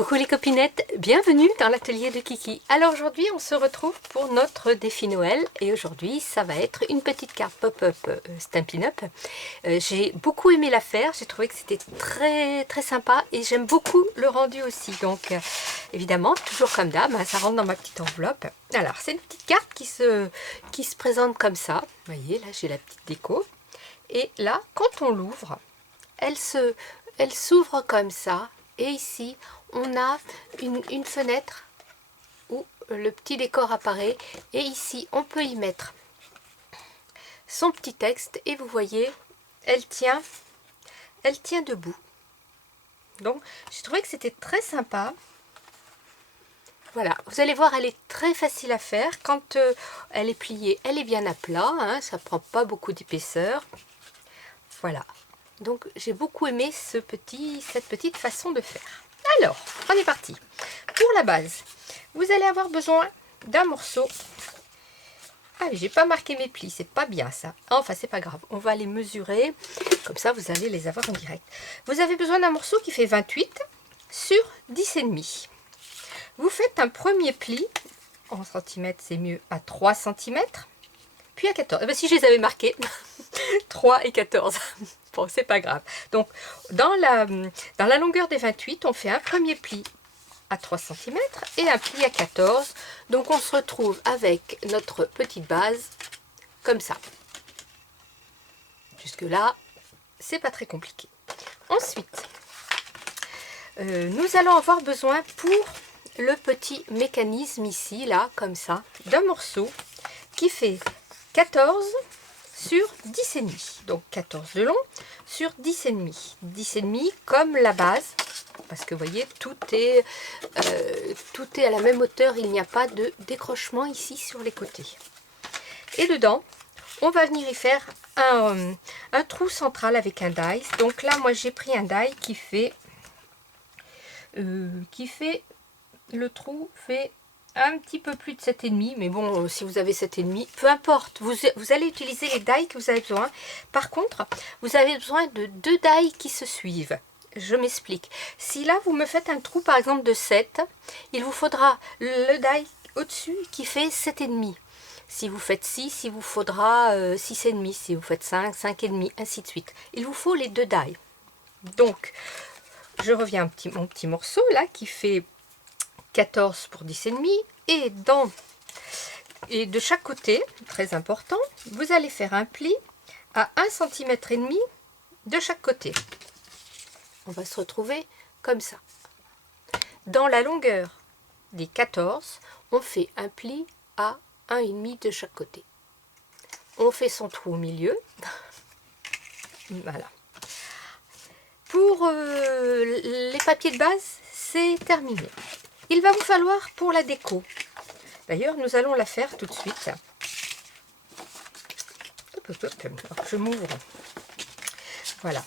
Coucou les copinettes, bienvenue dans l'atelier de Kiki. Alors aujourd'hui on se retrouve pour notre défi Noël et aujourd'hui ça va être une petite carte pop-up Stampin' Up. J'ai beaucoup aimé la faire, j'ai trouvé que c'était très sympa et j'aime beaucoup le rendu aussi. Donc évidemment toujours comme d'hab, ça rentre dans ma petite enveloppe. Alors c'est une petite carte qui se présente comme ça. Vous voyez là j'ai la petite déco et là quand on l'ouvre, elle s'ouvre comme ça. Et ici, on a une fenêtre où le petit décor apparaît. Et ici, on peut y mettre son petit texte. Et vous voyez, elle tient debout. Donc, j'ai trouvé que c'était très sympa. Voilà, vous allez voir, elle est très facile à faire. Quand elle est pliée, elle est bien à plat. Hein, ça ne prend pas beaucoup d'épaisseur. Voilà. Donc j'ai beaucoup aimé cette petite façon de faire. Alors, on est parti. Pour la base, vous allez avoir besoin d'un morceau. Ah, mais j'ai pas marqué mes plis, c'est pas bien ça. Enfin, c'est pas grave, on va les mesurer. Comme ça, vous allez les avoir en direct. Vous avez besoin d'un morceau qui fait 28 sur 10,5. Vous faites un premier pli, en centimètres c'est mieux, à 3 cm, puis à 14. Eh bien, si je les avais marqués, 3 et 14. Bon, c'est pas grave. Donc, dans la longueur des 28, on fait un premier pli à 3 cm et un pli à 14. Donc, on se retrouve avec notre petite base comme ça. Jusque-là, c'est pas très compliqué. Ensuite, nous allons avoir besoin pour le petit mécanisme ici, là, comme ça, d'un morceau qui fait 14 sur 10,5. Donc 14 de long sur 10,5. 10,5 comme la base. Parce que vous voyez, tout est à la même hauteur. Il n'y a pas de décrochement ici sur les côtés. Et dedans, on va venir y faire un trou central avec un die. Donc là, moi, j'ai pris un die qui fait... le trou fait un petit peu plus de 7,5, mais bon, si vous avez 7,5, peu importe, vous allez utiliser les die que vous avez besoin. Par contre, vous avez besoin de 2 die qui se suivent. Je m'explique. Si là, vous me faites un trou, par exemple, de 7, il vous faudra le die au-dessus qui fait 7,5. Si vous faites 6, il vous faudra 6,5. Si vous faites 5, 5,5, ainsi de suite. Il vous faut les 2 die. Donc, je reviens à mon petit morceau, là, qui fait 14 pour 10,5 et de chaque côté, très important, vous allez faire un pli à 1,5 cm de chaque côté. On va se retrouver comme ça. Dans la longueur des 14, on fait un pli à 1,5 de chaque côté. On fait son trou au milieu. Voilà. Pour les papiers de base, c'est terminé. Il va vous falloir pour la déco. D'ailleurs, nous allons la faire tout de suite. Alors, je m'ouvre. Voilà.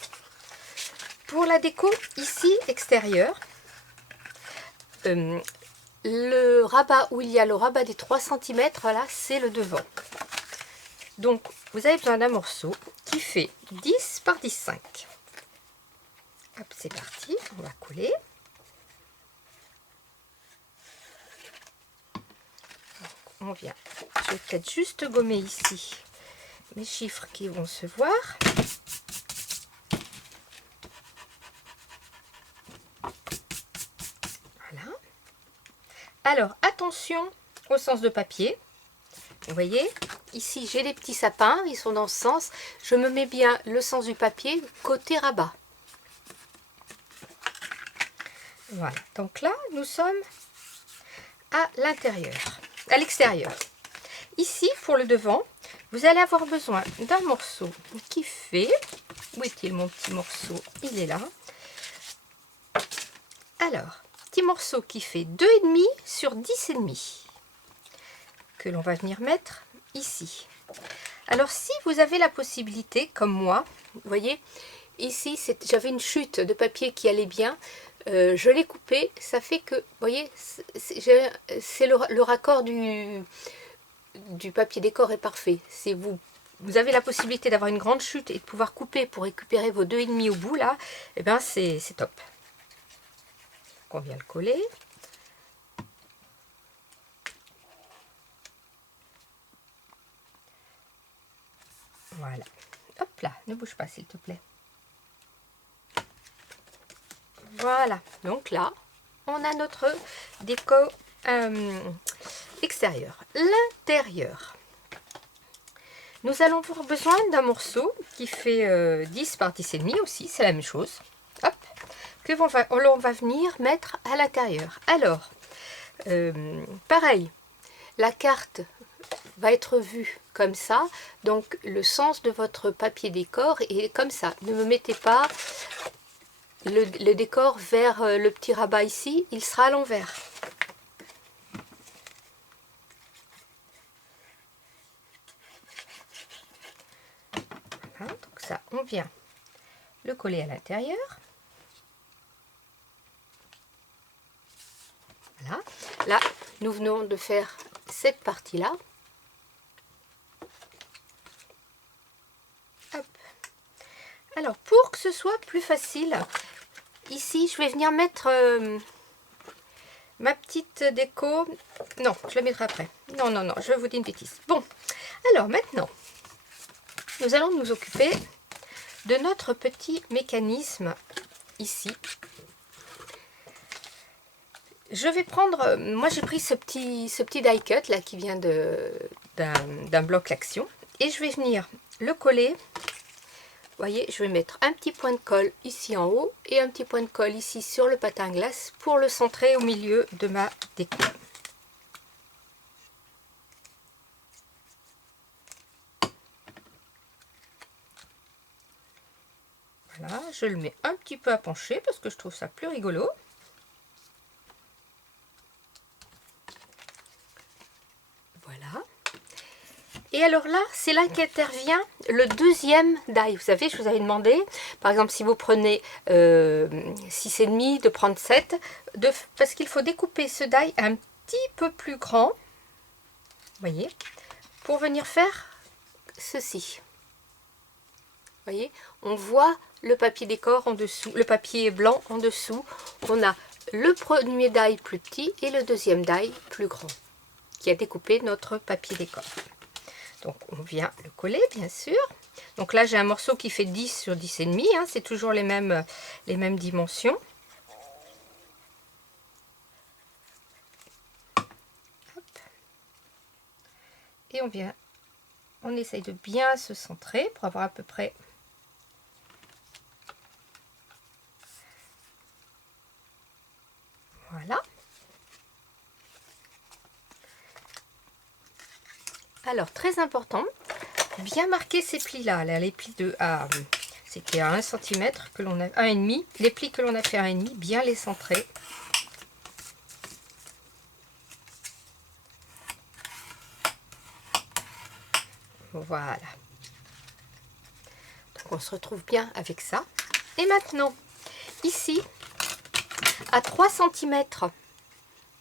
Pour la déco, ici, extérieur, le rabat où il y a le rabat des 3 cm, là, c'est le devant. Donc, vous avez besoin d'un morceau qui fait 10 par 10,5. Hop, c'est parti. On va coller. On vient, je vais peut-être juste gommer ici mes chiffres qui vont se voir. Voilà. Alors, attention au sens de papier. Vous voyez, ici j'ai les petits sapins, ils sont dans ce sens. Je me mets bien le sens du papier côté rabat. Voilà, donc là, nous sommes à l'intérieur. À l'extérieur. Ici, pour le devant, vous allez avoir besoin d'un morceau qui fait... Où est-il mon petit morceau? Il est là. Alors, petit morceau qui fait 2,5 sur 10,5. Que l'on va venir mettre ici. Alors, si vous avez la possibilité, comme moi, vous voyez, ici, j'avais une chute de papier qui allait bien. Je l'ai coupé, ça fait que, vous voyez, c'est le raccord du papier décor est parfait. Si vous avez la possibilité d'avoir une grande chute et de pouvoir couper pour récupérer vos 2,5 au bout, là, et ben c'est top. Donc on vient le coller. Voilà. Hop là, ne bouge pas s'il te plaît. Voilà. Donc là, on a notre déco extérieur. L'intérieur. Nous allons avoir besoin d'un morceau qui fait 10 par 10,5 aussi, c'est la même chose. Hop, que on va venir mettre à l'intérieur. Alors, pareil, la carte va être vue comme ça, donc le sens de votre papier décor est comme ça. Ne me mettez pas le décor vers le petit rabat ici, il sera à l'envers. Voilà, donc ça, on vient le coller à l'intérieur. Voilà. Là, nous venons de faire cette partie-là. Hop. Alors, pour que ce soit plus facile, ici, je vais venir mettre ma petite déco. Non, je la mettrai après. Non, non, non, je vous dis une bêtise. Bon, alors maintenant, nous allons nous occuper de notre petit mécanisme ici. Je vais prendre, moi j'ai pris ce petit die cut là qui vient d'un bloc l'action et je vais venir le coller. Vous voyez, je vais mettre un petit point de colle ici en haut et un petit point de colle ici sur le patin à glace pour le centrer au milieu de ma déco. Voilà, je le mets un petit peu à pencher parce que je trouve ça plus rigolo. Voilà. Et alors là, c'est là qu'intervient le deuxième die. Vous savez, je vous avais demandé, par exemple, si vous prenez 6,5, de prendre 7, parce qu'il faut découper ce die un petit peu plus grand, vous voyez, pour venir faire ceci. Vous voyez, on voit le papier décor en dessous, le papier blanc en dessous. On a le premier die plus petit et le deuxième die plus grand, qui a découpé notre papier décor. Donc on vient le coller bien sûr. Donc là j'ai un morceau qui fait 10 sur 10,5, hein, c'est toujours les mêmes dimensions. Hop. Et on essaye de bien se centrer pour avoir à peu près voilà. Alors, très important, bien marquer ces plis-là. Les plis de c'était à 1 cm que l'on a, 1,5. Les plis que l'on a fait à 1,5, bien les centrer. Voilà. Donc, on se retrouve bien avec ça. Et maintenant, ici, à 3 cm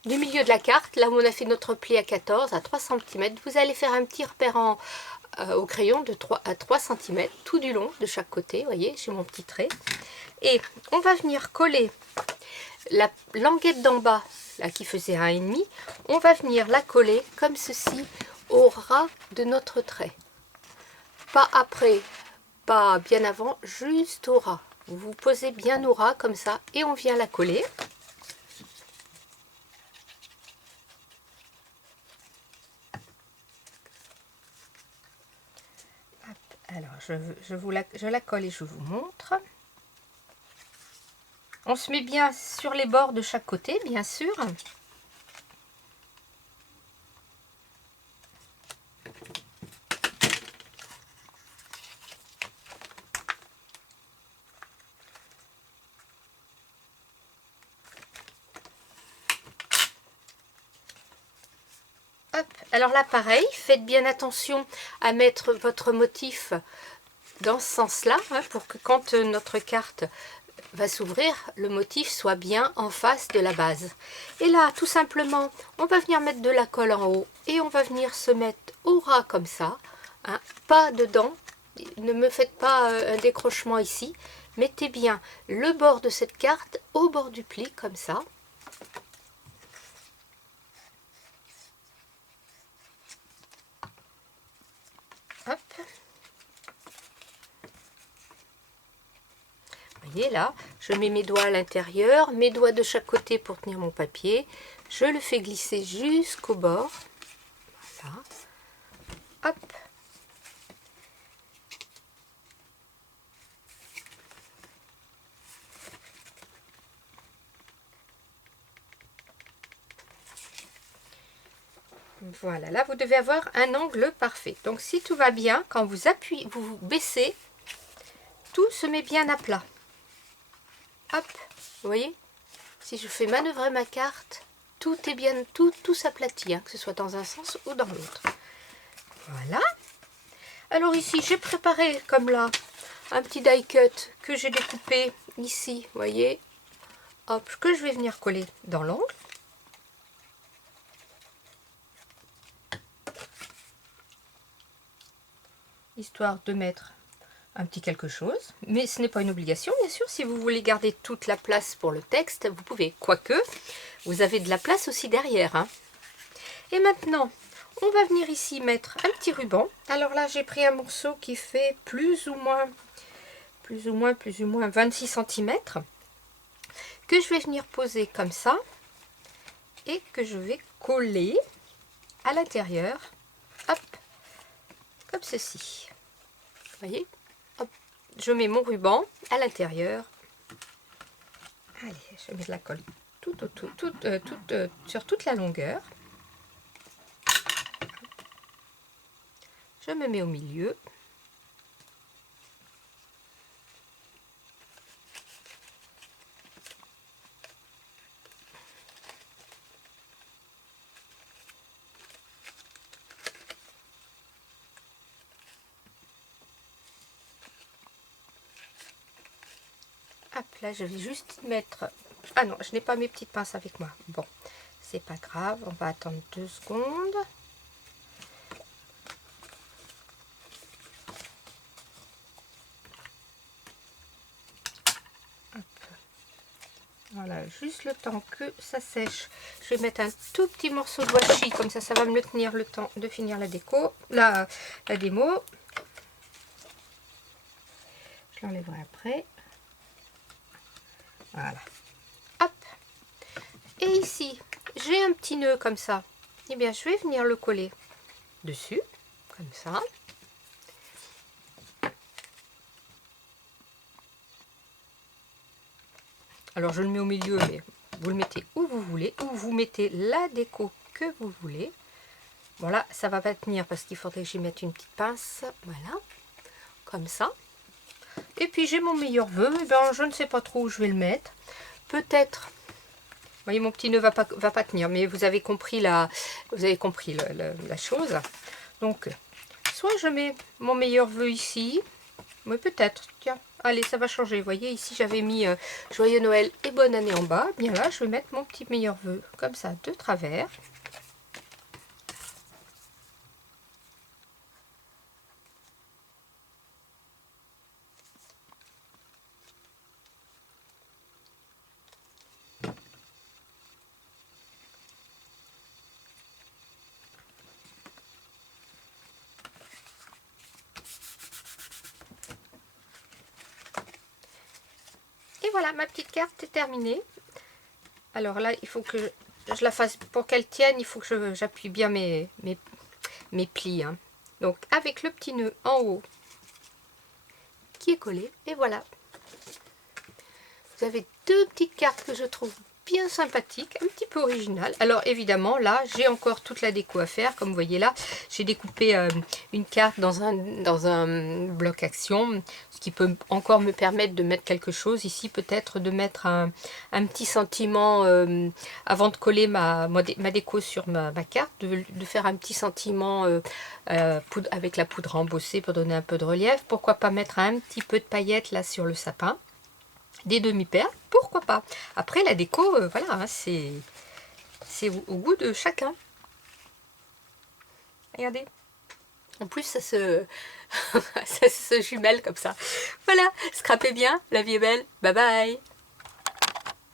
du milieu de la carte, là où on a fait notre pli à 14, à 3 cm, vous allez faire un petit repère au crayon de 3 à 3 cm tout du long de chaque côté. Vous voyez, j'ai mon petit trait. Et on va venir coller la languette d'en bas, là qui faisait 1,5, on va venir la coller comme ceci au ras de notre trait. Pas après, pas bien avant, juste au ras. Vous vous posez bien au ras comme ça et on vient la coller. Alors, je la colle et je vous montre. On se met bien sur les bords de chaque côté, bien sûr. Hop. Alors là, pareil, faites bien attention à mettre votre motif dans ce sens-là, hein, pour que quand notre carte va s'ouvrir, le motif soit bien en face de la base. Et là, tout simplement, on va venir mettre de la colle en haut et on va venir se mettre au ras comme ça, hein, pas dedans. Ne me faites pas un décrochement ici. Mettez bien le bord de cette carte au bord du pli, comme ça. voyez là, je mets mes doigts à l'intérieur, mes doigts de chaque côté pour tenir mon papier. Je le fais glisser jusqu'au bord. Voilà. Hop. Voilà, là vous devez avoir un angle parfait. Donc si tout va bien, quand vous appuyez, vous baissez, tout se met bien à plat. Hop, vous voyez? Si je fais manœuvrer ma carte, tout est bien, tout s'aplatit, hein, que ce soit dans un sens ou dans l'autre. Voilà. Alors ici, j'ai préparé comme là un petit die cut que j'ai découpé ici, vous voyez? Hop, que je vais venir coller dans l'angle. Histoire de mettre un petit quelque chose, mais ce n'est pas une obligation, bien sûr. Si vous voulez garder toute la place pour le texte, vous pouvez, quoique vous avez de la place aussi derrière, hein. Et maintenant, on va venir ici mettre un petit ruban. Alors là, j'ai pris un morceau qui fait plus ou moins 26 cm, que je vais venir poser comme ça, et que je vais coller à l'intérieur, hop, comme ceci. Vous voyez? Hop, je mets mon ruban à l'intérieur. Allez, je mets de la colle sur toute la longueur. Je me mets au milieu. Hop, là je vais juste mettre... Ah non, je n'ai pas mes petites pinces avec moi. Bon, c'est pas grave, on va attendre 2 secondes. Hop. Voilà, juste le temps que ça sèche. Je vais mettre un tout petit morceau de washi, comme ça, ça va me le tenir le temps de finir la déco, la démo. Je l'enlèverai après. Voilà. Hop. Et ici, j'ai un petit nœud comme ça. Eh bien, je vais venir le coller dessus, comme ça. Alors, je le mets au milieu, mais vous le mettez où vous voulez, ou vous mettez la déco que vous voulez. Voilà, ça va pas tenir parce qu'il faudrait que j'y mette une petite pince. Voilà, comme ça. Et puis, j'ai mon meilleur vœu. Eh ben, je ne sais pas trop où je vais le mettre. Peut-être... Vous voyez, mon petit nœud va pas tenir, mais vous avez compris la chose. Donc, soit je mets mon meilleur vœu ici, mais peut-être, tiens, allez, ça va changer. Vous voyez, ici, j'avais mis Joyeux Noël et Bonne Année en bas. Bien là, je vais mettre mon petit meilleur vœu, comme ça, de travers. Et voilà, ma petite carte est terminée. Alors là, il faut que je la fasse, pour qu'elle tienne, il faut que j'appuie bien mes plis, hein. Donc avec le petit nœud en haut qui est collé, et voilà. Vous avez 2 petites cartes que je trouve bien sympathiques, un petit peu originales. Alors évidemment, là, j'ai encore toute la déco à faire. Comme vous voyez là, j'ai découpé une carte dans un bloc action, ce qui peut encore me permettre de mettre quelque chose. Ici, peut-être de mettre un petit sentiment, avant de coller ma déco sur ma carte, de faire un petit sentiment avec la poudre embossée pour donner un peu de relief. Pourquoi pas mettre un petit peu de paillettes là sur le sapin. Des demi-perles, pourquoi pas. Après la déco, voilà, hein, c'est au goût de chacun. Regardez. En plus, ça se, ça se jumelle comme ça. Voilà, scrapez bien, la vie est belle. Bye bye.